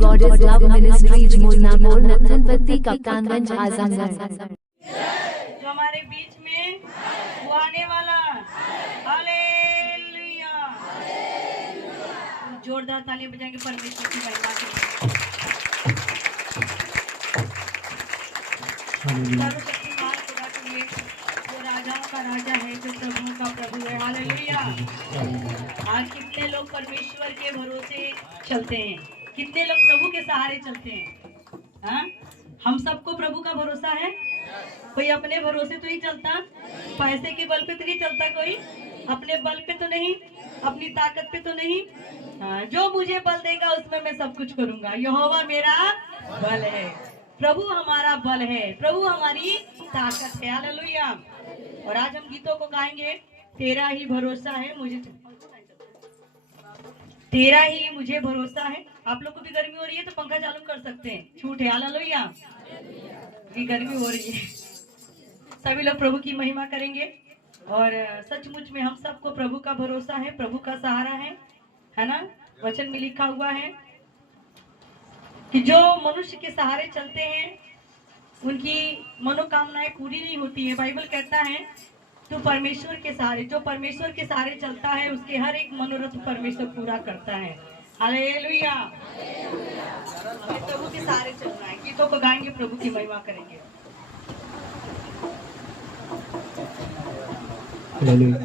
Goddess Love Ministries मुजनापुर नथनपत्ती Kaptanganj Azamgarh. जो हमारे बीच में वो आने वाला, हालेलुया। जोरदार ताली बजाएंगे परमेश्वर की महिमा के लिए। सर्वशक्तिमान खुदा के लिए, वो राजाओं का राजा है, जो प्रभुओं का प्रभु है, हालेलुया। आज कितने लोग परमेश्वर के भरोसे चलते हैं, कितने लोग प्रभु के सहारे चलते हैं। हाँ, हम सबको प्रभु का भरोसा है। कोई अपने भरोसे तो नहीं चलता, पैसे के बल पे तो नहीं चलता, कोई अपने बल पे तो नहीं, अपनी ताकत पे तो नहीं। हाँ, जो मुझे बल देगा उसमें मैं सब कुछ करूंगा। यहोवा मेरा बल है, प्रभु हमारा बल है, प्रभु हमारी ताकत है, हालेलुया। और आज हम गीतों को गाएंगे, तेरा ही भरोसा है मुझे, तेरा ही मुझे भरोसा है। आप लोग को भी गर्मी हो रही है तो पंखा चालू कर सकते हैं, छूट है, हालेलुया। गर्मी हो रही है, सभी लोग प्रभु की महिमा करेंगे। और सचमुच में हम सबको प्रभु का भरोसा है, प्रभु का सहारा है ना। वचन में लिखा हुआ है कि जो मनुष्य के सहारे चलते हैं उनकी मनोकामनाएं पूरी नहीं होती है। बाइबल कहता है तो परमेश्वर के सहारे, जो परमेश्वर के सहारे चलता है उसके हर एक मनोरथ परमेश्वर पूरा करता है, हालेलुया। हमें प्रभु के सहारे चलना है। गीतों को गाएंगे, प्रभु की महिमा करेंगे। Hallelujah,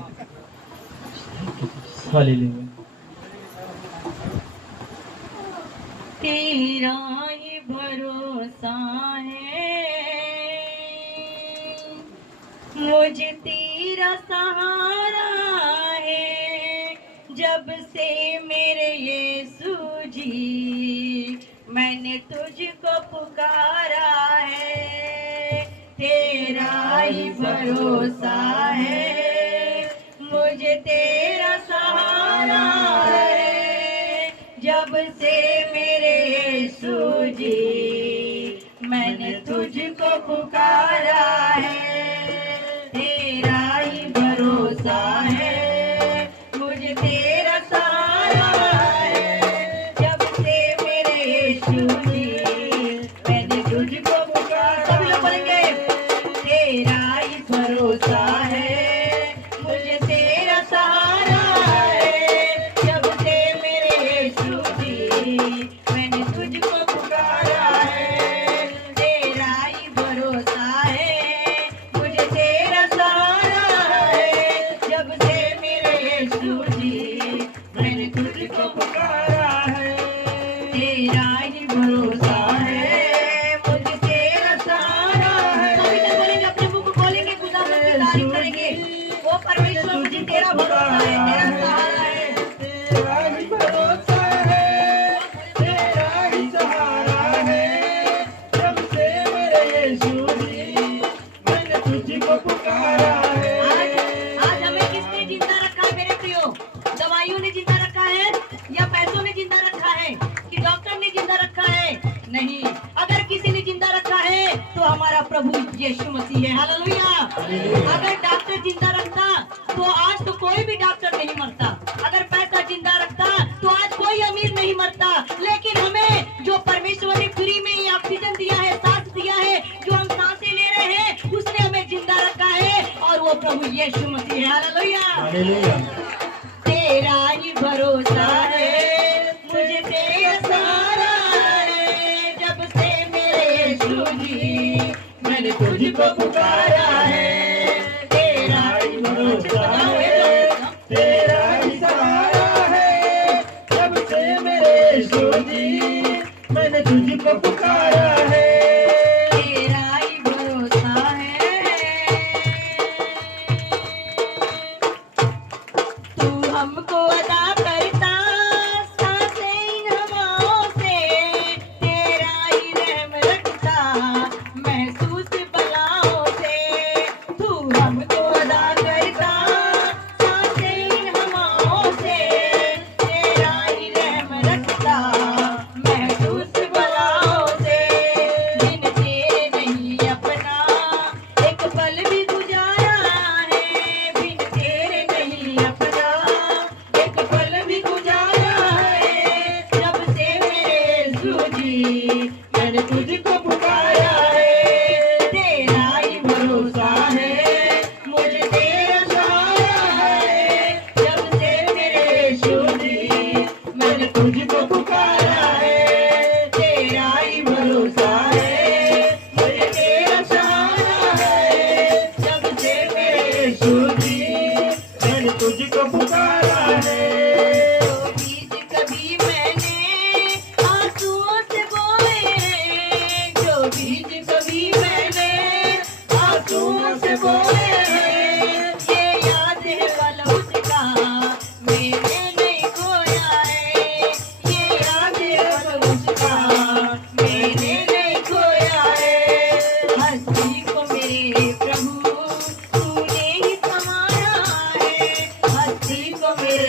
hallelujah. तेरा ही भरोसा है, मुझे तेरा सहारा है। जब से मेरे यीशु जी मैंने तुझको पुकारा है, तेरा ही भरोसा है, मुझे तेरा सहारा है। जब से मेरे यीशु जी मैंने तुझको पुकारा है, तेरा ही भरोसा है, मुझे तेरा सहारा है। जब से मेरे यीशु जी मैंने तुझको पुकारा, सभी लोग बोलेंगे, तेरा ही भरोसा है, मुझे तेरा सहारा है। जब से मेरे यीशु जी मैंने तुझको पुकारा है, तेरा ही भरोसा है, मुझे तेरा सहारा है। जब से मेरे यीशु जी मैंने तुझको पुकारा है, तेरा ही भरोसा है, मुझे तेरा सहारा है। सभी लोग बोलेंगे, अपने मुंह को खोलेंगे, खुदा की तारीफ करेंगे। वो परमेश्वर मुझे तेरा भरोसा है, तेरा सहारा है, तेरा ही भरोसा है, तेरा ही सहारा है। जब से मेरे यीशु जी मैंने तुझको पुकारा है। आज हमें किसने जिंदा रखा है मेरे प्रियो? दवाइयों ने जिंदा रखा है या पैसों ने जिंदा रखा है कि डॉक्टर ने जिंदा रखा है? नहीं, अगर किसी ने जिंदा रखा है तो हमारा प्रभु यीशु मसीह है, हालेलुया। अगर डॉक्टर जिंदा रखता तो आज तो कोई भी डॉक्टर नहीं मरता। अगर पैसा जिंदा रखता तो आज कोई अमीर नहीं मरता। लेकिन हमें जो परमेश्वर ने फ्री में ये ऑक्सीजन दिया है, सांस दिया है, जो हम सांसें ले रहे हैं, उसने हमें जिंदा रखा है और वो प्रभु यीशु मसीह है, हालेलुया। हालेलुया। तेरा ही भरोसा है, मुझे तेरा सहारा है। जब से मेरे यीशु जी मैंने तुझको पुकारा है, तेरा ही भरोसा है, तेरा ही सहारा है। जब से मेरे यीशु जी मैंने तुझको पुकारा है, तेरा ही भरोसा है। तू हमको अदा करता सांसें इन हवाओं से, तेरा ही रहम रखता महसूस बलाओं से। तू हमको अदा करता सांसें इन हवाओं से, तेरा ही रहम रखता महसूस बलाओं से। बिन तेरे नहीं अपना एक पल भी गुजारा है, बिन तेरे नहीं अपना एक पल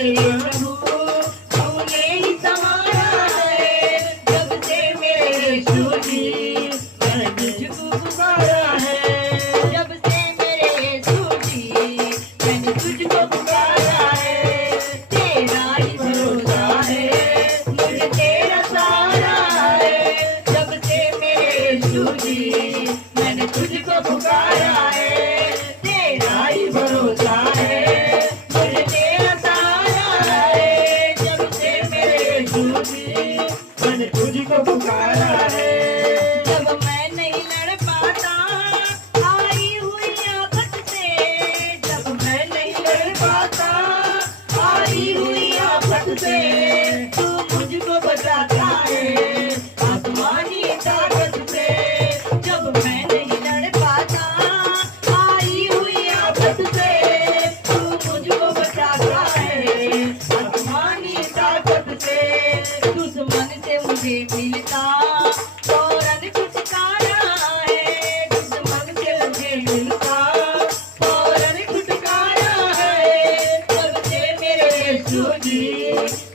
प्रभु तूने ही संवारा है, जब से मेरे यीशु जी मैंने तुझको पुकारा है, जब से मेरे यीशु जी मैंने तुझको पुकारा है, तेरा ही भरोसा है, मुझे तेरा सहारा है, जब से मेरे यीशु जी मैंने तुझको पुकारा है, तेरा ही भरोसा है, मुझे तेरा सहारा है, जब से मेरे यीशु जी मैंने तुझको पुकारा है। जब मैं नहीं लड़ पाता आई हुई आफत से, जब मैं नहीं लड़ पाता आई हुई आफत से, तू मुझको बचाता है आसमानी ताकत से, जब मैं नहीं लड़ पाता आई हुई आफत से, तू मुझको बचाता है आसमानी ताकत से, दुश्मन से मुझे मिलता फौरन छुटकारा है, दुश्मन से मुझे मिलता फौरन छुटकारा है, जब से मेरे यीशु जी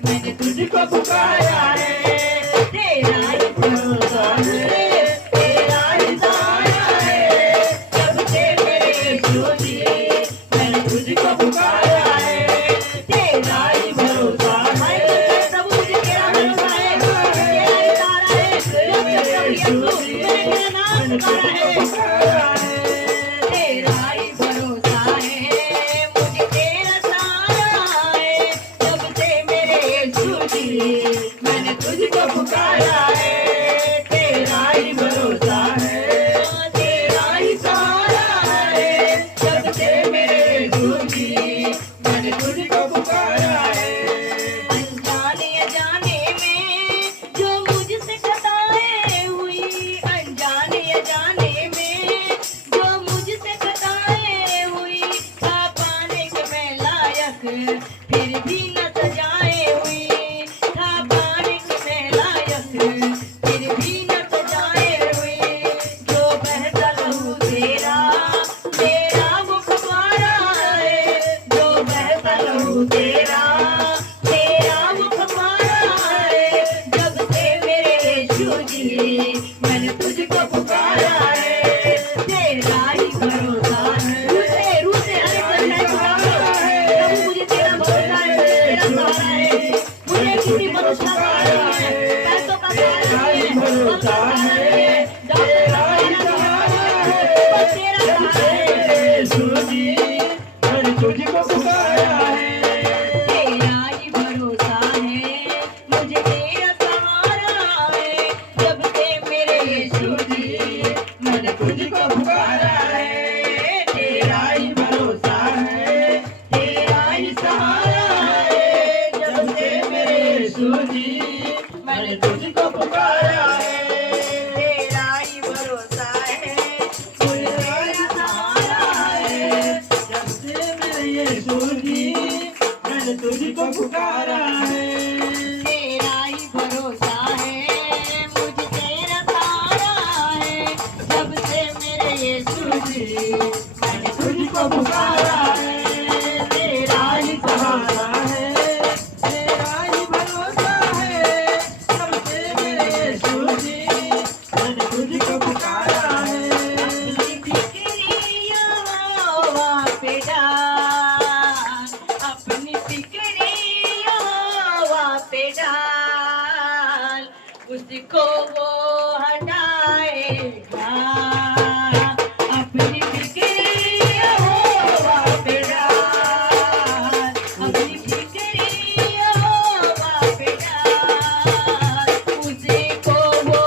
मैंने तुझको पुकारा है, तेरा ही भरोसा है, तेरा ही सहारा है, जब से मेरे यीशु जी मैंने तुझको पुकारा है, तेरा ही भरोसा है, प्रभु मुझे तेरा भरोसा है, तेरा ही सहारा है, जब से प्रभु यीशु मैंने तेरा नाम पुकारा है, तेरा ही भरोसा है, मुझे तेरा सहारा है, जब से मेरे यीशु जी मैंने तुझको पुकारा है, तेरा ही भरोसा है, तेरा ही सहारा है, जब से मेरे यीशु जी मैंने तुझको पुकारा है। अनजाने अजाने में जो मुझसे खताएं हुई, अनजाने अजाने में जो मुझसे खताएं हुई, था पाने के मैं लायक फिर भी न सजाएं हुई, था पाने के मैं लायक फिर भी न सजाएं हुई, जो बहता लहू तेरा तेरा वो फव्वारा है, जो बहता लहू तेरा तेरा वो फव्वारा है, जब से मेरे यीशु जी मैंने तुझको पुकारा है, तेरा ही भरोसा है, रूसे अरे प्रभु मुझे तेरा भरोसा है, तेरा सहारा है, मुझे किसी मनुष्य का सहारा नहीं है, पैसों का सहारा नहीं है, धन का सहारा नहीं है, डॉक्टर का सहारा नहीं है, बस तेरा सहारा है, यीशु जी मैंने तुझको पुकारा है। तेरा ही भरोसा है, मुझे तेरा सहारा है, जब से मेरे यीशु जी मैंने तुझको पुकारा है, तेरा ही भरोसा है, तेरा ही सहारा है, जब से मेरे यीशु जी मैंने तुझको पुकारा है, तेरा ही भरोसा है, मुझे तेरा सहारा है, जब से मेरे यीशु जी मैंने तुझको पुकारा है। तेरा ही भरोसा है, मुझे तेरा सहारा है, जब से मेरे यीशु जी मैंने तुझको पुकारा है, तेरा ही सहारा है, तेरा ही भरोसा है, जब से मेरे यीशु जी मैंने तुझको पुकारा है। अपनी फिक्रिया हवा पे डाल, अपनी फिक्रिया हवा पे डाल, उसको वो हटाएगा, अपनी फिक्रिया हवा पे डाल, अपनी फिक्रिया हवा पे डाल, उसको वो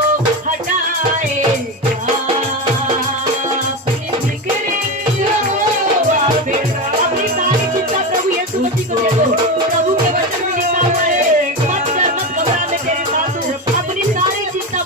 हटाएगा, अपनी फिक्रिया हवा पे डाल, अपनी सारी चिंता प्रभु यीशु मसीह को दे दो, प्रभु के वचन में लिखा हुआ है, मत डर मत घबरा, मैं तेरे साथ हूँ, अपनी सारी चिंता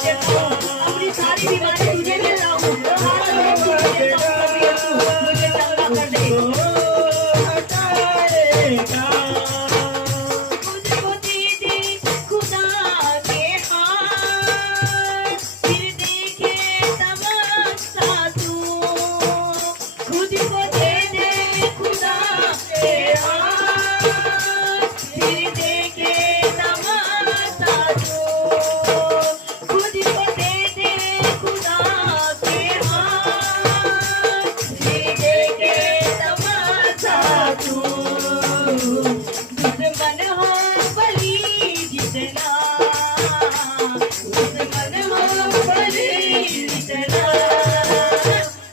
देता हूँ, अपनी सारी बीमारी तुझे देता हूँ, सारा रोग तुझे देता हूँ, प्रभु यीशु मुझे चंगा कर दे। मुझको दे दे खुदा के हाथ, फिर देखे तमाशा तू। खुद को दे दे खुदा के हाथ, फिर देखे तमाशा तू। खुद को दे दे खुदा के हाथ, फिर देखे तमाशा तू। दुश्मन हो बली जितना, दुश्मन हो बली जितना,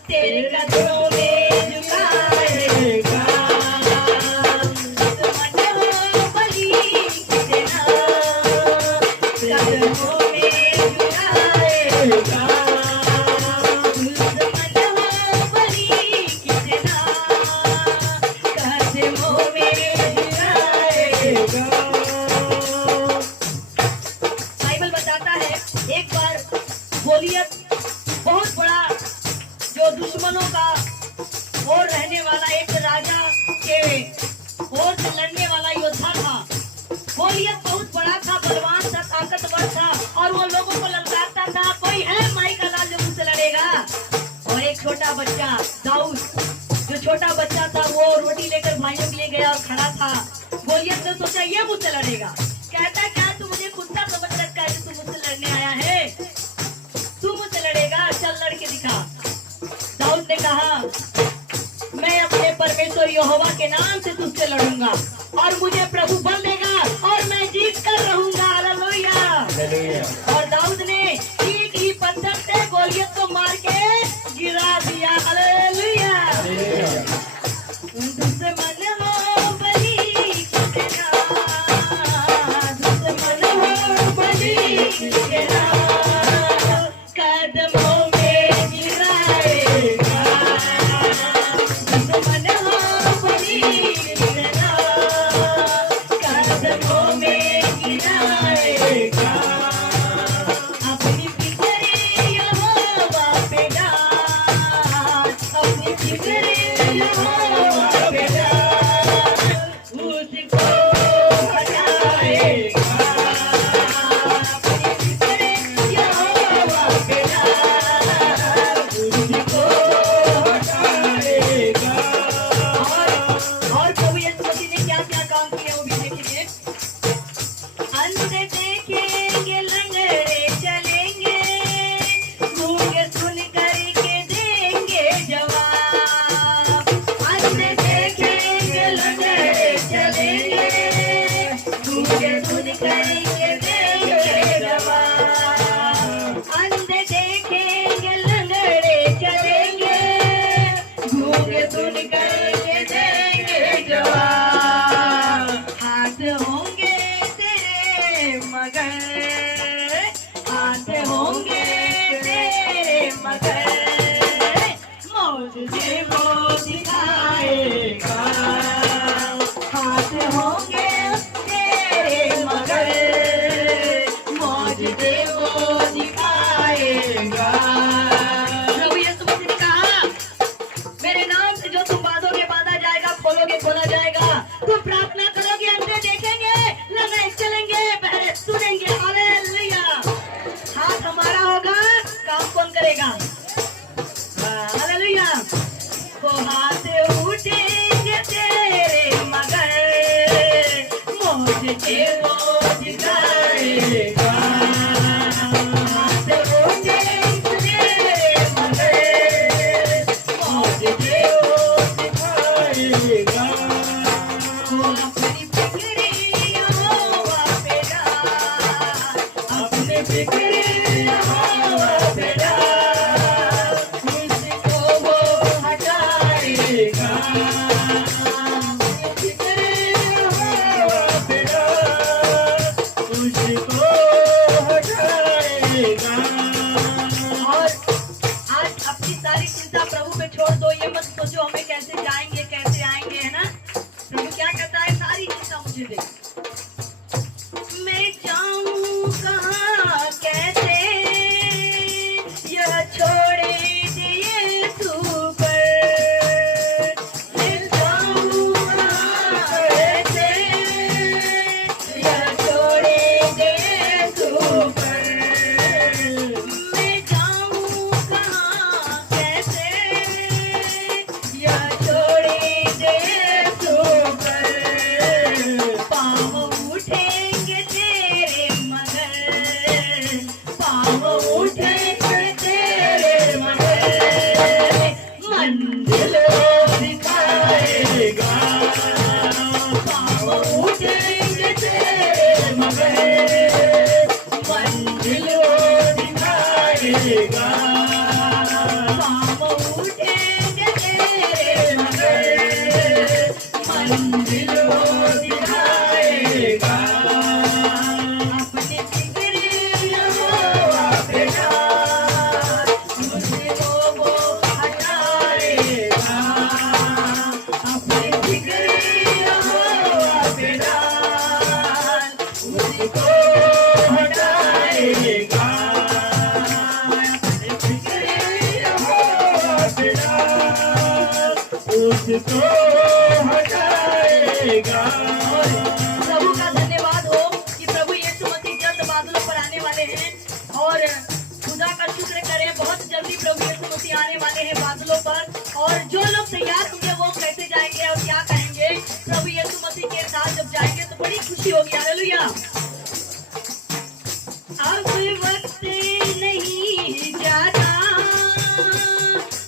तेरे कदमों में झुकाएगा। दुश्मन हो बली जितना, कदमों में झुकाएगा। दुश्मन हो बली जितना, कदमों में झुकाएगा। बाइबल बताता है एक बार गोलियत बहुत बड़ा जो दुश्मनों का और रहने वाला एक राजा के और से लड़ने वाला योद्धा था। गोलियत बहुत बड़ा था, बलवान था, ताकतवर था और वो लोगों को ललकारता था, कोई है माई का लाल जो मुझसे लड़ेगा। और एक छोटा बच्चा दाऊद, जो छोटा बच्चा था वो रोटी लेकर भाइयों के लिए गया और खड़ा था। गोलियत ने सोचा ये मुझसे लड़ेगा, कहता क्या तू मुझे कुत्ता समझ रखा है, तू मुझसे लड़ने आया है, तू मुझसे लड़ेगा, चल लड़के दिखा। दाऊद ने कहा मैं अपने परमेश्वर यहोवा के नाम से तुझसे लड़ूंगा और मुझे प्रभु बल देगा और मैं जीत कर रहूंगा। हालेलुया। और दाऊद ने एक ही पत्थर से गोलियत को मार के गिरा दिया। हालेलुया। दुश्मन हो बली जितना, दुश्मन हो बली जितना, कदमों में गिराएगा। दुश्मन हो बली जितना, कदमों में गिराएगा। अपनी फिक्रे यहोवा पे डाल, अपनी फिक्रे यहोवा पे डाल, उसको हटाएगा। अपनी फिक्रे यहोवा पे डाल, उसको हटाएगा। और प्रभु यीशु मसीह ने क्या क्या काम किए वो भी देखेंगे। अंधे देखेंगे, लंगड़े चलेंगे, गूंगे सुन करके देंगे जवाब। अंधे देखेंगे, लंगड़े चलेंगे, गूंगे सुन करके देंगे जवाब। अंधे देखेंगे, लंगड़े चलेंगे, गूंगे सुन करके देंगे जवाब। हाथ होंगे तेरे मगर, हाथ होंगे तेरे मगर, मौजूदे वो दिखाएगा। हाथ होंगे तेरे मगर, मौजूदे वो दिखाएगा। प्रभु यीशु मसीह ने कहा मेरे नाम से जो तुम बांधोगे बांधा जाएगा, खोलोगे खोला जाएगा। तुम प्रार्थना करोगे, अंधे देखेंगे, लंगड़े चलेंगे, बहरे सुनेंगे। हालेलुया। हाथ हमारा होगा, काम कौन करेगा? हालेलुया। वो हाथ उठेंगे तेरे मगर, मुझे वो दिखाएगा। हाथ उठेंगे तेरे मगर, मुझे वो दिखाएगा। वो अपनी फिक्रे यहोवा पे डाल, अपनी फिक्रे यहोवा पे डाल, उसको वो हटाएगा। हटाएगा, पाँव उठेंगे तेरे मगर मंजिलों दिखाएगा, अपनी फिक्र बेटा मुझको वो हटाएगा, अपनी फिक्र बेटा मुझको हटाएगा, बेटा उसको हटाएगा। प्रभु का धन्यवाद हो कि प्रभु यीशु मसीह जल्द बादलों पर आने वाले हैं और खुदा का शुक्र करें, बहुत जल्दी प्रभु यीशु मसीह आने वाले हैं बादलों पर। और जो लोग तैयार होंगे वो कैसे जाएंगे और क्या कहेंगे प्रभु यीशु मसीह के साथ जब जाएंगे तो बड़ी खुशी होगी। हालेलुया। अब वक्त नहीं जाता,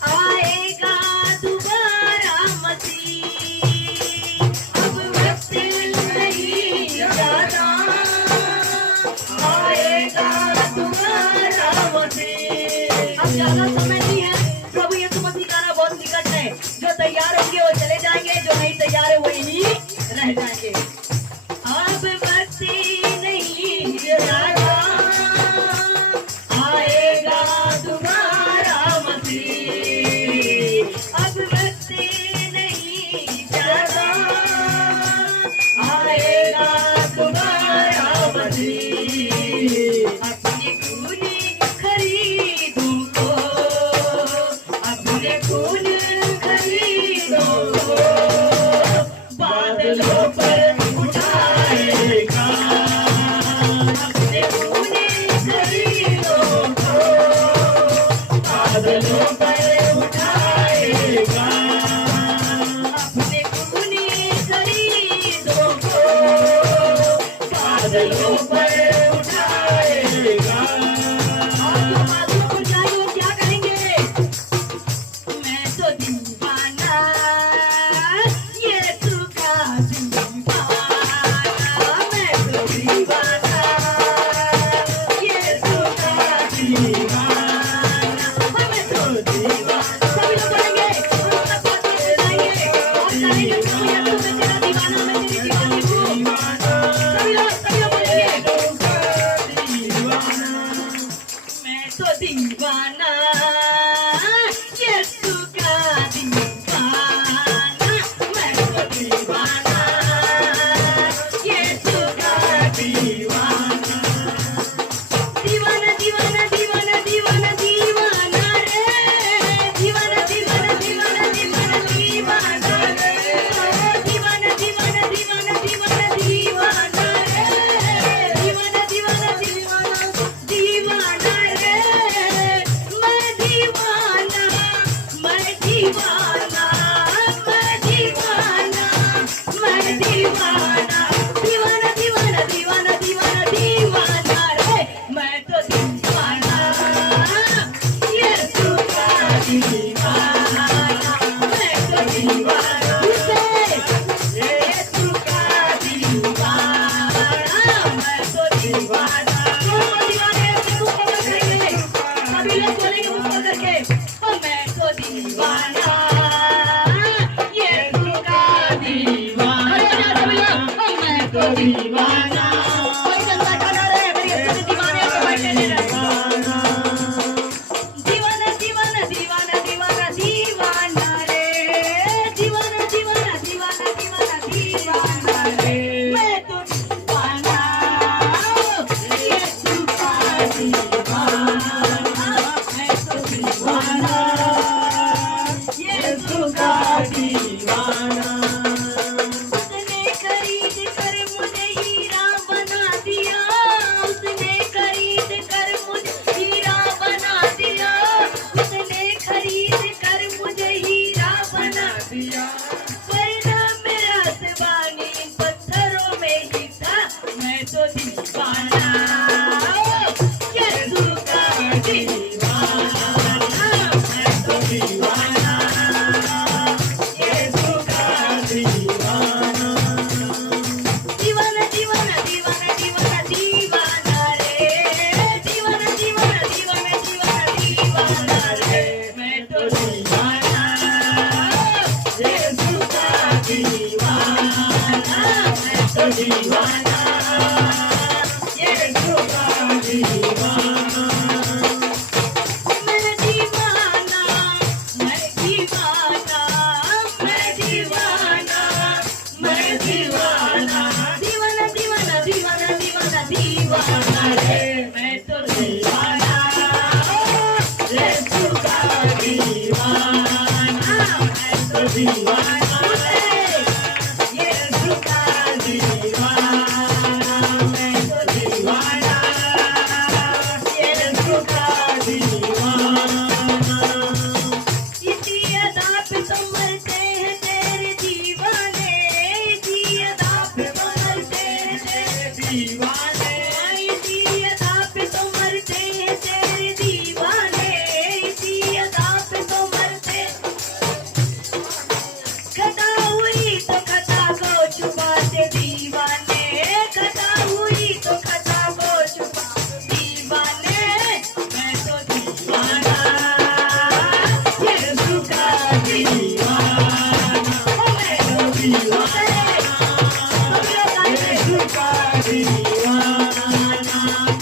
आएगा दोबारा मसीह। अब वक्त नहीं जाता, आएगा दोबारा मसीह। अब ज्यादा समय नहीं है, प्रभु यीशु मसीह का आना बहुत निकट है। जो तैयार होंगे वो चले जाएंगे, जो नहीं तैयार है वही रह जाएंगे। अब वक्त नहीं जाता, आएगा दोबारा मसीह। अब वक्त नहीं जाता, आएगा दोबारा मसीह। अपने खून खरीदों को, अपने खून खरीदों को बादलों पर उठाएगा, अपने खून खरीदों को बादलों पर उठाएगा, अपने खून खरीदों को बादलों पर उठाएगा। और जो बादलों पर जाएंगे वो क्या कहेंगे? मैं तो दीवाना, यीशु का दीवाना, मैं तो दीवाना, यीशु का दीवाना, मैं तो दीवाना। सभी लोग बोलेंगे, हम सब बात सुनाएंगे और कहेंगे प्रभु यीशु मैं तेरा दीवाना, मैं तेरी दीवानी हूँ। सभी लोग बोलेंगे, मैं तो दीवाना, यीशु का दीवाना, मैं तो दीवाना, यीशु का दीवाना। दीवाना दीवाना दीवाना दीवाना दीवाना रे, दीवाना दीवाना दीवाना दीवाना दीवाना रे, दीवाना दीवाना दीवाना दीवाना दीवाना रे, दीवाना दीवाना दीवाना दीवाना रे। मैं दीवाना, मैं दीवाना, मैं दीवाना, मैं दीवाना, दीवाना दीवाना दीवाना दीवाना दीवाना रे। मैं तो दीवाना, यीशु का दीवाना, मैं तो दीवाना, यीशु का दीवाना, मैं तो दीवाना। कौन दीवाना है? मुझको पकड़ करेंगे, सभी लोग बोलेंगे मुझको पकड़ के, मैं तो दीवाना, यीशु का दीवाना। अरे ना सभी लोग, मैं तो दीवाना। कोई जनता खड़ा रहे, मेरे यीशु के दीवाने पे बैठे नहीं रहे। दीवाना दीवाना दीवाना दीवाना दीवाना रे, दीवाना दीवाना दीवाना दीवाना दीवाना रे। मैं तो दीवाना, यीशु का दीवाना, दीवाना यीशु का दीवाना मैं तो दीवाना यीशु का दीवाना इसी अदा पे तो मरते हैं तेरे दीवाने, इसी अदा पे तो मरते हैं तेरे दीवाने इसी अदा पे तो मरते हैं तेरे दीवाने, इसी अदा पे तो मरते। खता हुई तो खता को छुपाते दीवाने, खता हुई तो खता को छुपाते दीवाने मैं तो दीवाना यीशु का दीवाना मैं तो दीवाना यीशु का दीवाना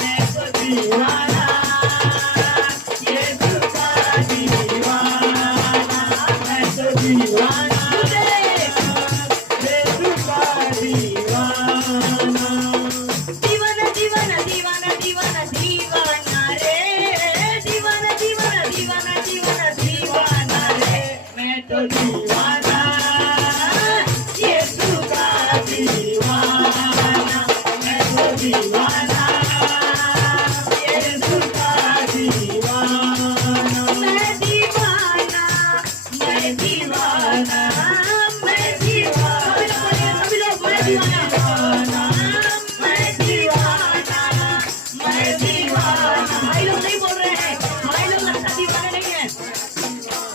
मैं तो दीवाना यीशु का दीवाना मैं तो दीवाना यीशु का दीवाना दीवाना दीवाना दीवाना दीवाना दीवाना रे, दीवाना दीवाना दीवाना दीवाना दीवाना रे मैं तो दीवाना यीशु का दीवाना मैं तो दीवाना यीशु का दीवाना मैं दीवाना मैं दीवाना मैं दीवाना सभी लोग मैं दीवाना मैं दीवाना मैं दीवाना। भाई लोग नहीं बोल रहे हैं, भाई लोग लगता दीवाने नहीं है।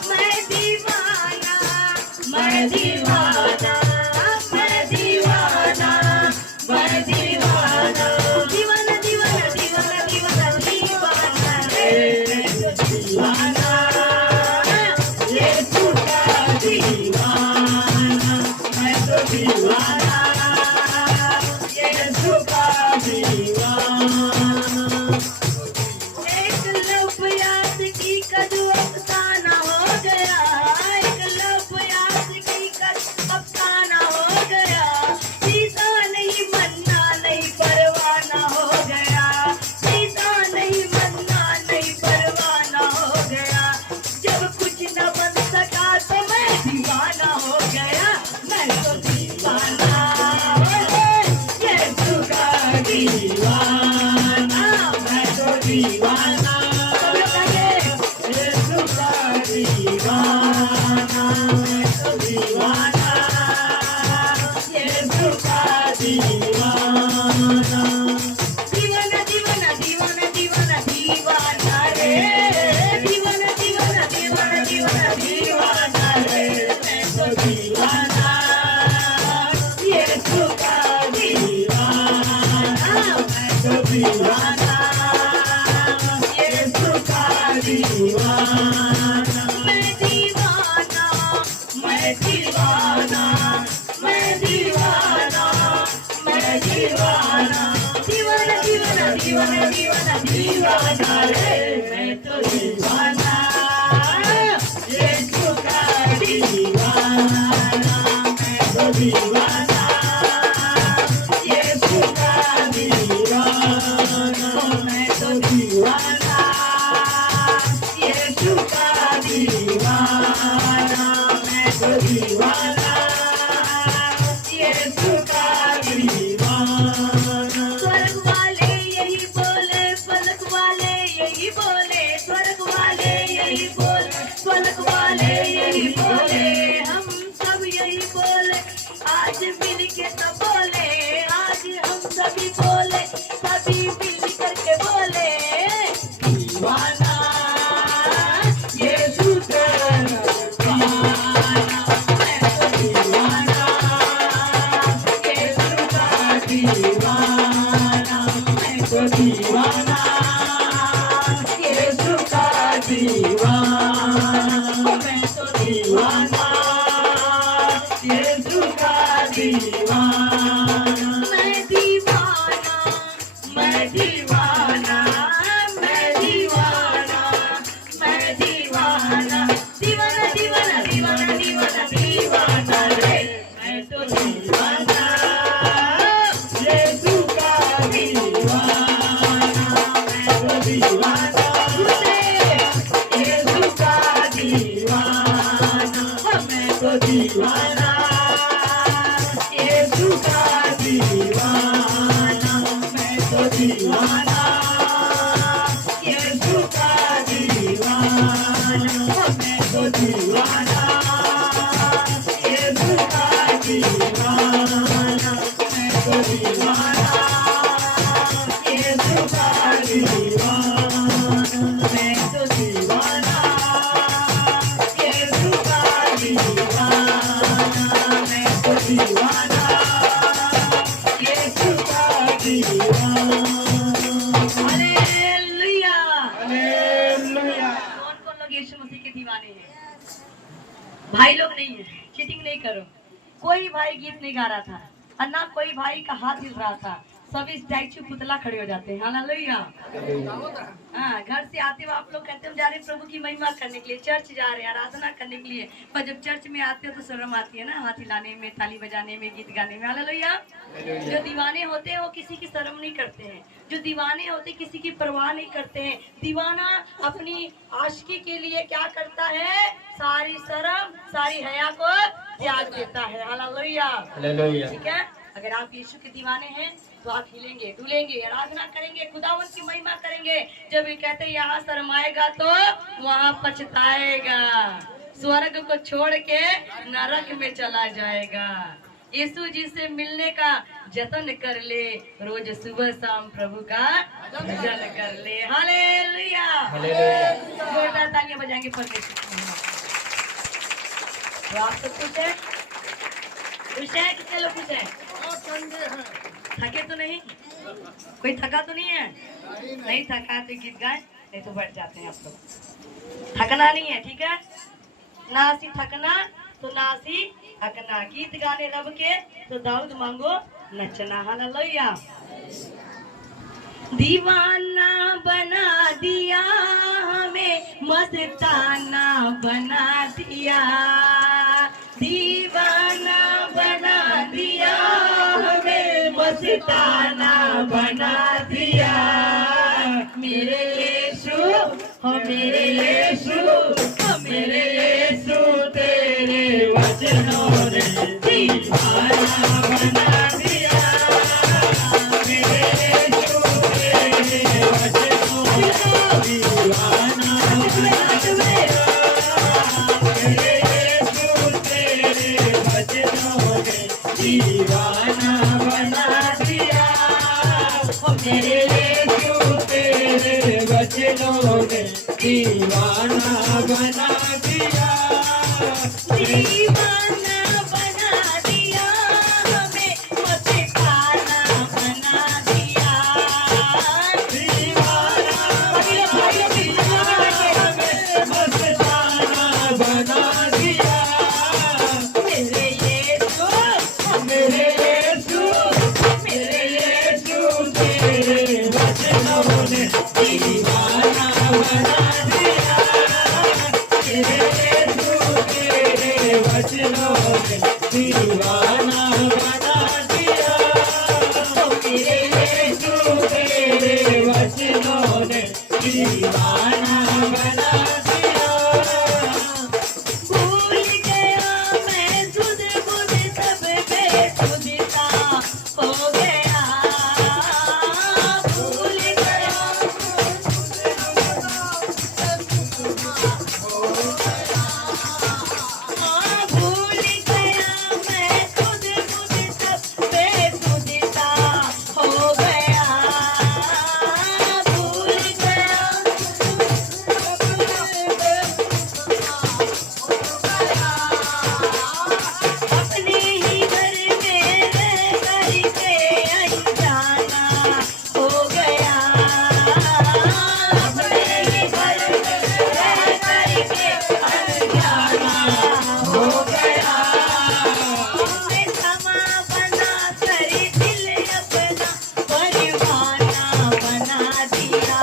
मैं दीवाना मैं दीवाना मैं दीवाना मैं दीवाना दीवाना दीवाना दीवाना दीवाना दीवाना रे दीवाना यीशु का दीवाना मैं तो दीवाना यीशु का दीवाना एक लफ्यात की कदू अफसाना हो गया, एक लफ्यात की कदू अफसाना हो गया, सीता नहीं मन्ना नहीं परवाना हो गया, सीता नहीं मन्ना नहीं परवाना हो गया। जब कुछ न बन सका तो मैं दीवाना हो गया, मैं तो दीवाना यीशु का दीवाना मैं तो दीवाना सब लोग कहेंगे यीशु का दीवाना मैं तो दीवाना यीशु का दीवाना दीवाना दीवाना दीवाना दीवाना दीवाना रे, दीवाना दीवाना दीवाना दीवाना दीवाना रे मैं तो दीवाना यीशु का दीवाना मैं तो दीवाना यीशु का दीवाना मैं दीवाना मैं दीवाना मैं दीवाना मैं दीवाना दीवाना दीवाना दीवाना दीवाना दीवाना रे मैं तो दीवाना यीशु का दीवाना मैं तो दीवाना यीशु का दीवाना मैं तो दीवाना यीशु का दीवाना मैं तो दीवाना यीशु का दीवाना स्वर्ग वाले यही बोले, फलक वाले यही बोले, स्वर्ग वाले यही बोले, फलक वाले यही बोले, हम सब यही बोले, आज मिल के सब बोले, आज हम सभी बोले, सभी मिल करके बोले दीवाना यीशु तेरा दीवाना मैं तो दीवाना यीशु का दीवाना मैं तो दीवाना यीशु का दीवाना मैं तो दीवाना यीशु का दीवाना मैं दीवाना मैं दीवाना मैं दीवाना मैं दीवाना दीवाना दीवाना दीवाना दीवाना दीवाना रे मैं तो दीवाना यीशु का दीवाना मैं तो दीवाना यीशु तो दीवाना, यीशु का दीवाना, मैं तो दीवाना, यीशु का दीवाना, मैं तो दीवाना, यीशु का दीवाना, मैं तो दीवाना, यीशु का दीवाना, मैं तो दीवाना, यीशु का दीवाना, मैं तो दीवाना, यीशु का दीवाना। हालेलुया। हालेलुया। कौन कौन लोग यीशु मसीह के दीवाने हैं? भाई लोग नहीं है, चीटिंग नहीं करो। कोई भाई गीत नहीं गा रहा था और ना कोई भाई का हाथ हिल रहा था, सभी स्टैचू पुतला खड़े हो जाते हैं। हालेलुया। हाँ, घर से आते हुए आप लोग कहते हैं हम जा रहे हैं प्रभु की महिमा करने के लिए, चर्च जा रहे हैं आराधना करने के लिए, पर जब चर्च में आते हो तो शर्म आती है ना, हाथ हिलाने में, ताली बजाने में, गीत गाने में। हालेलुया। जो दीवाने होते हैं वो किसी की शर्म नहीं करते हैं, जो दीवाने होते हैं किसी की परवाह नहीं करते हैं। दीवाना अपनी आशिकी के लिए क्या करता है? सारी शर्म, सारी हया को त्याग देता है। हालेलुया। हालेलुया। ठीक है, अगर आप यीशु के दीवाने हैं तो आप हिलेंगे, डुलेंगे, आराधना करेंगे, खुदावन की महिमा करेंगे। जब ये कहते हैं यहाँ शर्माएगा तो वहाँ पछताएगा, स्वर्ग को छोड़ के नरक में चला जाएगा। यीशु जी से मिलने का जतन कर ले, रोज सुबह शाम प्रभु का भजन कर ले। हालेलुया। जोरदार तालियां बजाएंगे परमेश्वर की महिमा। तो आप सब खुश है? खुश है? कितने लोग खुश है? थके तो नहीं? कोई थका तो नहीं है? नहीं थका तो गीत गाए, नहीं तो बैठ जाते हैं आप लोग। थकना नहीं है, ठीक है? नासी थकना तो नासी थकना। गीत गाने रब के तो दाऊद मांगो नचना। हालेलुया। दीवाना बना दिया हमें, मस्ताना बना दिया, दीवाना बना दिया हमें, मस्ताना बना दिया। मेरे यीशु, हो मेरे यीशु, हो मेरे यीशु, तेरे वचनों ने दीवाना बना दिया। मेरे यीशु, तेरे वचनों ने दीवाना बना दिया। मेरे यीशु, तेरे वचनों ने दीवाना बना दिया। मेरे यीशु, तेरे वचनों ने दीवाना बना दिया। दीवाना बना दिया हमें, मस्ताना बना दिया। दीवाना बना दिया हमें, मस्ताना बना दिया। मेरे यीशु, मेरे यीशु, मेरे यीशु, तेरे वचनों ने दीवाना बना दिया। मेरे यीशु, तेरे वचनों ने दीवाना बना दिया। मेरे यीशु, तेरे वचनों ने दीवाना बना दिया। भूल गया मैं सुध बुध सब बेसुधता हो गया। भूल गया भूल गया मैं सुध बुध सब बेसुधता हो गया। भूल गया अपने ही घर में रह करके अनजाना हो गया। अपने ही घर में रह करके अनजाना हो गया। तुमने क्षमा बना कर दिल अपना परवाना बना दिया।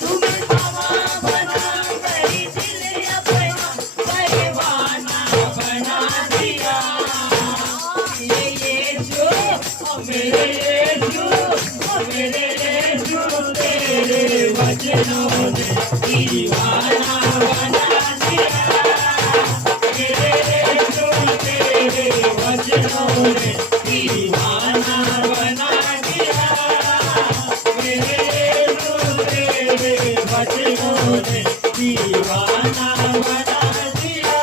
तुम्हें क्षमा बना कर दिल अपना परवाना बना दिया। मेरे यीशु, ओ मेरे यीशु, ओ मेरे यीशु, तेरे वचनों ने दीवाना बना दिया। मेरे ने दीवाना बना दिया।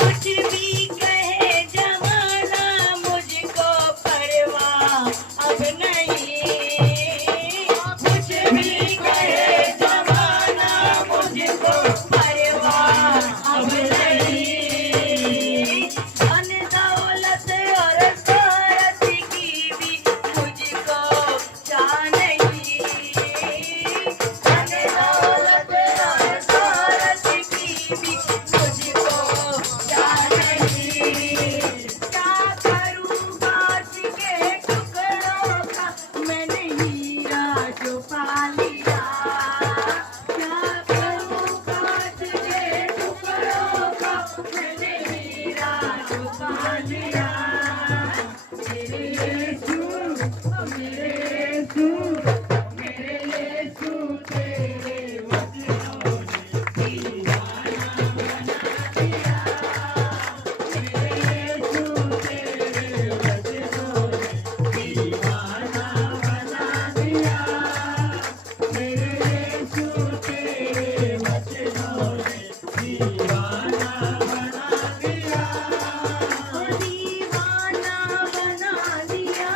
कुछ भी कहे जमाना मुझको परवाह अब नहीं। कुछ भी कहे जमाना मुझको परवाह अब नहीं। धन दौलत और शोहरत की भी मुझको चाह नहीं। धन दौलत और शोहरत की भी मुझको चाह नहीं। क्या करूं कांच के टुकड़ों का मैंने हीरा जो पा लिया। क्या करूं कांच के टुकड़ों का मैंने हीरा जो पा लिया। मेरे यीशु मेरे यीशु मेरे यीशु तेरे वचनों ने दीवाना बना दिया। मेरे यीशु तेरे वचनों ने दीवाना बना दिया। मेरे यीशु तेरे वचनों ने दीवाना बना दिया। दीवाना बना दिया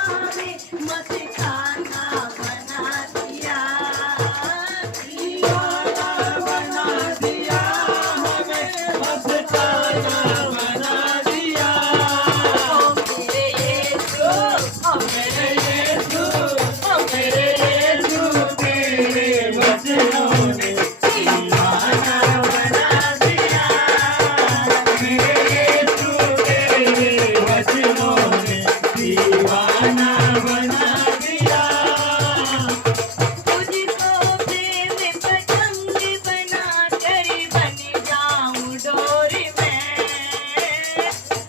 हमें मस्ताना बना दिया। दीवाना बना दिया हमें मस्ताना बना दिया। ओ मेरे यीशु, ओ मेरे यीशु मेरे यीशु तेरे वचनों ने दीवाना बना दिया। मेरे यीशु तेरे वचनों ने दीवाना बना दिया। तुझको प्रेम पतंग बना कर बन जाऊं डोर में।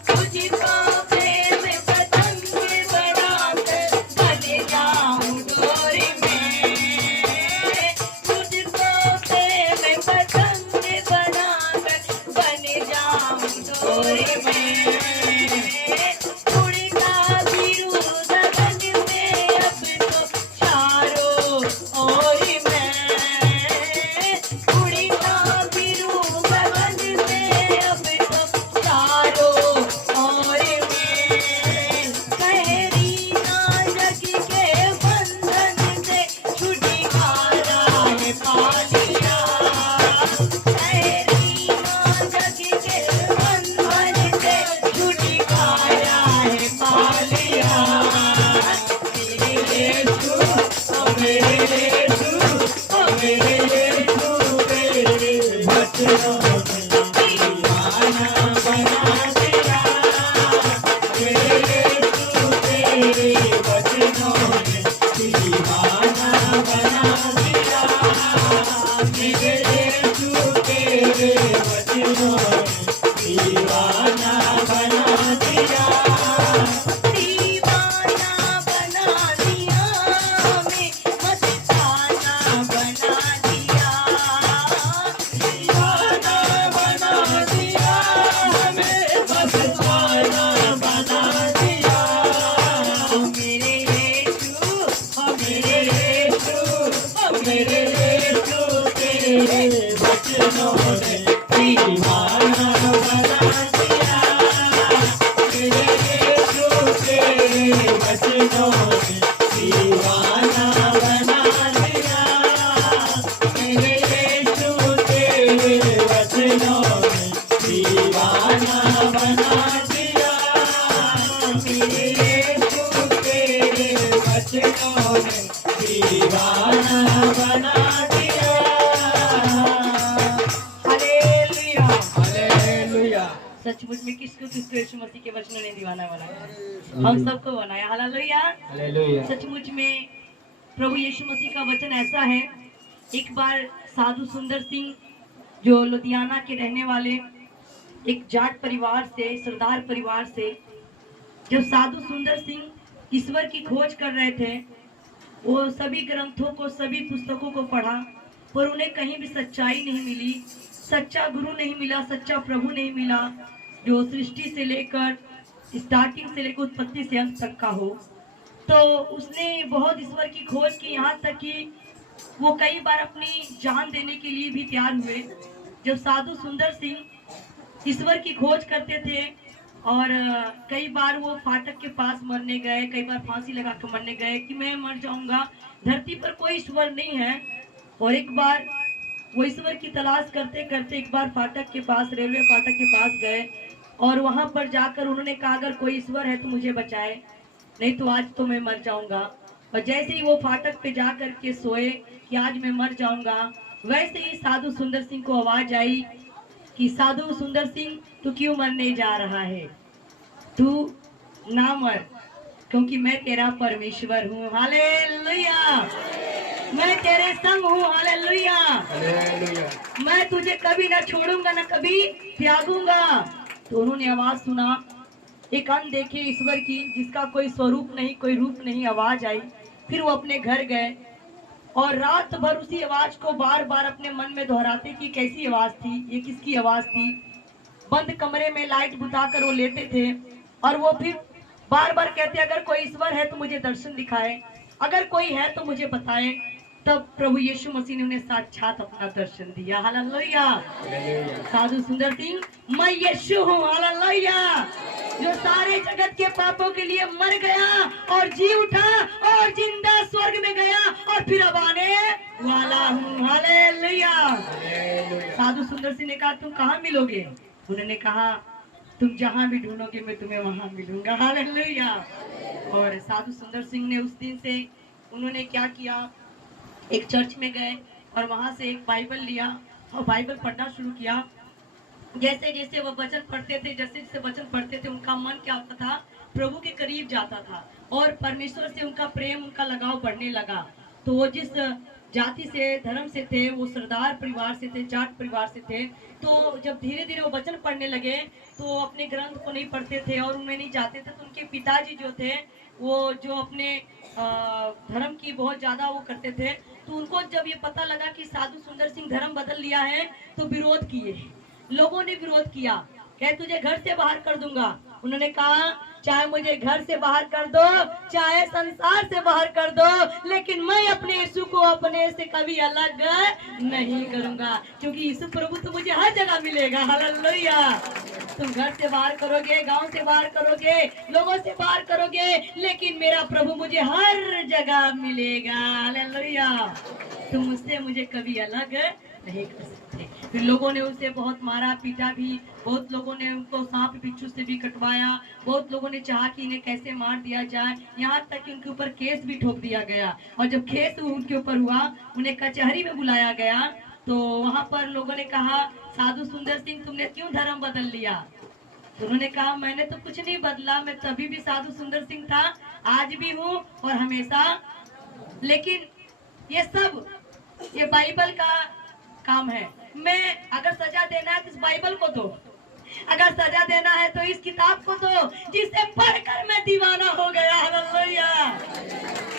तुझको प्रेम पतंग बना कर बन जाऊं डोर में। तुझको प्रेम पतंग बना कर बन जाऊं डोर में। उड़ता फिरूं गगन में अब तो चारों ओर मैं। उड़ता फिरूं गगन में अब तो चारों ओर मैं। कहरी नाज़क के बंधन से छुटकारा है पा लिया। कहरी नाज़क के बंधन से छुटकारा है पा लिया। मेरे यीशु, मेरे यीशु मेरे यीशु तेरे वचनों ने दीवाना बना दिया। मेरे यीशु तेरे वचनों ने दीवाना बना दिया। मेरे यीशु तेरे वचनों ने दीवाना बना दिया। दीवाना बना दिया हमें मस्ताना बना दिया। दीवाना बना दिया हमें मस्ताना बना दिया। मेरे यीशु, मेरे यीशु मेरे यीशु तेरे वचनों ने दीवाना बना दिया। मेरे यीशु तेरे वचनों ने दीवाना बना दिया। मेरे यीशु तेरे वचनों ने दीवाना बना दिया। मेरे यीशु तेरे वचनों ने दीवाना बना दिया। हालेलुया। हालेलुया। सचमुच में किसको किसको यीशु मसीह के वचनों ने दीवाना बनाया। हम सबको बनाया। हालेलुया। हालेलुया। सचमुच में प्रभु यीशु मसीह का वचन ऐसा है। एक बार साधु सुंदर सिंह जो लुधियाना के रहने वाले एक जाट परिवार से, सरदार परिवार से, जब साधु सुंदर सिंह ईश्वर की खोज कर रहे थे, वो सभी ग्रंथों को, सभी पुस्तकों को पढ़ा, पर उन्हें कहीं भी सच्चाई नहीं मिली, सच्चा गुरु नहीं मिला, सच्चा प्रभु नहीं मिला जो सृष्टि से लेकर, स्टार्टिंग से लेकर उत्पत्ति से अंत तक का हो। तो उसने बहुत ईश्वर की खोज की, यहाँ तक कि वो कई बार अपनी जान देने के लिए भी तैयार हुए। जब साधु सुंदर सिंह ईश्वर की खोज करते थे और कई बार वो फाटक के पास मरने गए, कई बार फांसी लगा कर मरने गए कि मैं मर जाऊंगा, धरती पर कोई ईश्वर नहीं है। और एक बार वो ईश्वर की तलाश करते करते एक बार फाटक के पास, रेलवे फाटक के पास गए और वहां पर जाकर उन्होंने कहा अगर कोई ईश्वर है तो मुझे बचाए, नहीं तो आज तो मैं मर जाऊंगा। और जैसे ही वो फाटक पे जा करके सोए कि आज मैं मर जाऊंगा, वैसे ही साधु सुंदर सिंह को आवाज आई कि साधु सुंदर सिंह तू क्यों मरने जा रहा है, तू ना मर, क्योंकि मैं तेरा परमेश्वर हूँ। हालेलुया, मैं तेरे संग हूँ। Hallelujah, hallelujah. मैं तुझे कभी ना छोड़ूंगा ना कभी त्यागूंगा। तो उन्होंने आवाज सुना, एक अनदेखे ईश्वर की, जिसका कोई स्वरूप नहीं, कोई रूप नहीं, आवाज आई। फिर वो अपने घर गए और रात भर उसी आवाज को बार बार अपने मन में दोहराते कि कैसी आवाज थी, ये किसकी आवाज थी। बंद कमरे में लाइट बुझाकर वो लेटे थे और वो फिर बार बार कहते अगर कोई ईश्वर है तो मुझे दर्शन दिखाए, अगर कोई है तो मुझे बताए। तब प्रभु यीशु मसीह ने उन्हें साक्षात अपना दर्शन दिया। हालेलुया, साधु सुंदर सिंह, मैं यीशु हूँ। हालेलुया, जो सारे जगत के पापों के लिए मर गया और जी उठा और जिंदा स्वर्ग में गया और फिर अब आने वाला हूँ। हालेलुया। साधु सुंदर सिंह ने कहा तुम कहाँ मिलोगे? उन्होंने कहा तुम जहाँ भी ढूंढोगे मैं तुम्हें वहां मिलूंगा। हालेलुया। और साधु सुंदर सिंह ने उस दिन से उन्होंने क्या किया, एक चर्च में गए और वहां से एक बाइबल लिया और बाइबल पढ़ना शुरू किया। जैसे जैसे वो वचन पढ़ते थे, जैसे जैसे वचन पढ़ते थे, उनका मन क्या होता था, प्रभु के करीब जाता था और परमेश्वर से उनका प्रेम, उनका लगाव बढ़ने लगा। तो वो जिस जाति से, धर्म से थे, वो सरदार परिवार से थे, जाट परिवार से थे। तो जब धीरे धीरे वो वचन पढ़ने लगे तो अपने ग्रंथ को नहीं पढ़ते थे और उनमें नहीं जाते थे। तो उनके पिताजी जो थे वो जो अपने धर्म की बहुत ज्यादा वो करते थे। तो उनको जब ये पता लगा कि साधु सुंदर सिंह धर्म बदल लिया है तो विरोध किए, लोगों ने विरोध किया, कहे तुझे घर से बाहर कर दूंगा। उन्होंने कहा चाहे मुझे घर से बाहर कर दो, चाहे संसार से बाहर कर दो, लेकिन मैं अपने यीशु को अपने से कभी अलग नहीं करूंगा, क्योंकि यीशु प्रभु तो मुझे हर जगह मिलेगा। हालेलुया। तुम घर से बाहर करोगे, गांव से बाहर करोगे, लोगों से बाहर करोगे, लेकिन मेरा प्रभु मुझे हर जगह मिलेगा। हालेलुया। तुम उससे मुझे कभी अलग नहीं कर सकते। फिर लोगों ने उसे बहुत मारा पीटा भी, बहुत लोगों ने उनको सांप बिच्छू से भी कटवाया, बहुत लोगों ने चाहा कि इन्हें कैसे मार दिया जाए, यहाँ तक कि उनके ऊपर केस भी ठोक दिया गया। और जब केस उनके ऊपर हुआ, उन्हें कचहरी में बुलाया गया। तो वहाँ पर लोगों ने कहा साधु सुंदर सिंह तुमने क्यों धर्म बदल लिया? तो उन्होंने कहा मैंने तो कुछ नहीं बदला, मैं तभी भी साधु सुंदर सिंह था, आज भी हूँ और हमेशा। लेकिन ये सब ये बाइबल का काम है। मैं अगर सजा देना है तो इस बाइबल को दो, अगर सजा देना है तो इस किताब को दो जिसे पढ़कर मैं दीवाना हो गया। हालेलुया।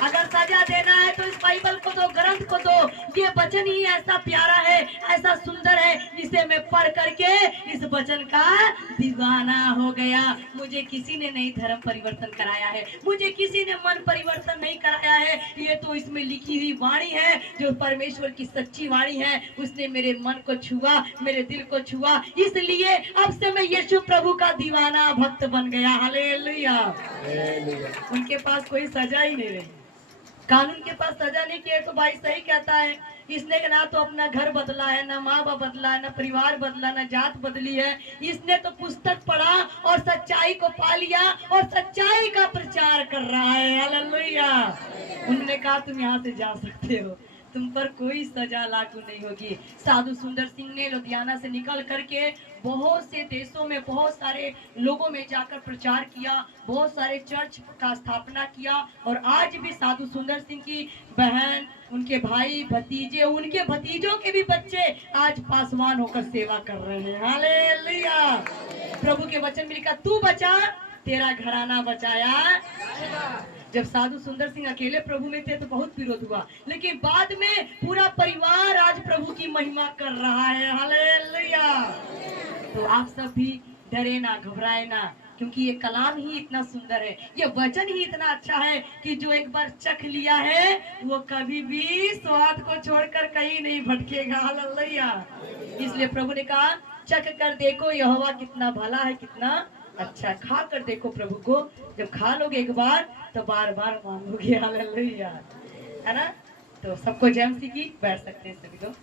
अगर सजा देना है तो इस बाइबल को दो, ग्रंथ को दो। ये वचन ही ऐसा प्यारा है, ऐसा सुंदर है, जिसे मैं पढ़ करके इस वचन का दीवाना हो गया। मुझे किसी ने नहीं धर्म परिवर्तन कराया है, मुझे किसी ने मन परिवर्तन नहीं कराया है। ये तो इसमें लिखी हुई वाणी है, जो परमेश्वर की सच्ची वाणी है। उसने मेरे मन को छुआ, मेरे दिल को छुआ, इसलिए अब से मैं यीशु प्रभु का दीवाना भक्त बन गया। हालेलुया। उनके पास कोई सजा ही नहीं रही, कानून के पास सजा नहीं किया। तो भाई सही कहता है, इसने ना तो अपना घर बदला है, ना माँ बाप बदला है, ना परिवार बदला, ना जात बदली है। इसने तो पुस्तक पढ़ा और सच्चाई को पा लिया और सच्चाई का प्रचार कर रहा है। हालेलुया। उन्होंने कहा तुम यहाँ से जा सकते हो, तुम पर कोई सजा लागू नहीं होगी। साधु सुंदर सिंह ने लुधियाना से निकल करके बहुत से देशों में, बहुत सारे लोगों में जाकर प्रचार किया, बहुत सारे चर्च का स्थापना किया। और आज भी साधु सुंदर सिंह की बहन, उनके भाई, भतीजे, उनके भतीजों के भी बच्चे आज पासवान होकर सेवा कर रहे हैं। हालेलुया। प्रभु के वचन में लिखा तू बचा तेरा घराना बचाया। जब साधु सुंदर सिंह अकेले प्रभु में थे तो बहुत विरोध हुआ, लेकिन बाद में पूरा परिवार आज प्रभु की महिमा कर रहा है। हालेलुया। तो आप सब भी डरे ना, घबराए ना, क्योंकि ये कलाम ही इतना सुंदर है, ये वचन ही इतना अच्छा है कि जो एक बार चख लिया है वो कभी भी स्वाद को छोड़कर कहीं नहीं भटकेगा। हालेलुया। इसलिए प्रभु ने कहा चख कर देखो यहोवा कितना भला है, कितना अच्छा। खा कर देखो प्रभु को, जब खा लोगे एक बार तो बार बार मांगोगे। हालेलुया, है ना। तो सबको जय मसीह की, बैठ सकते हैं सभी लोग।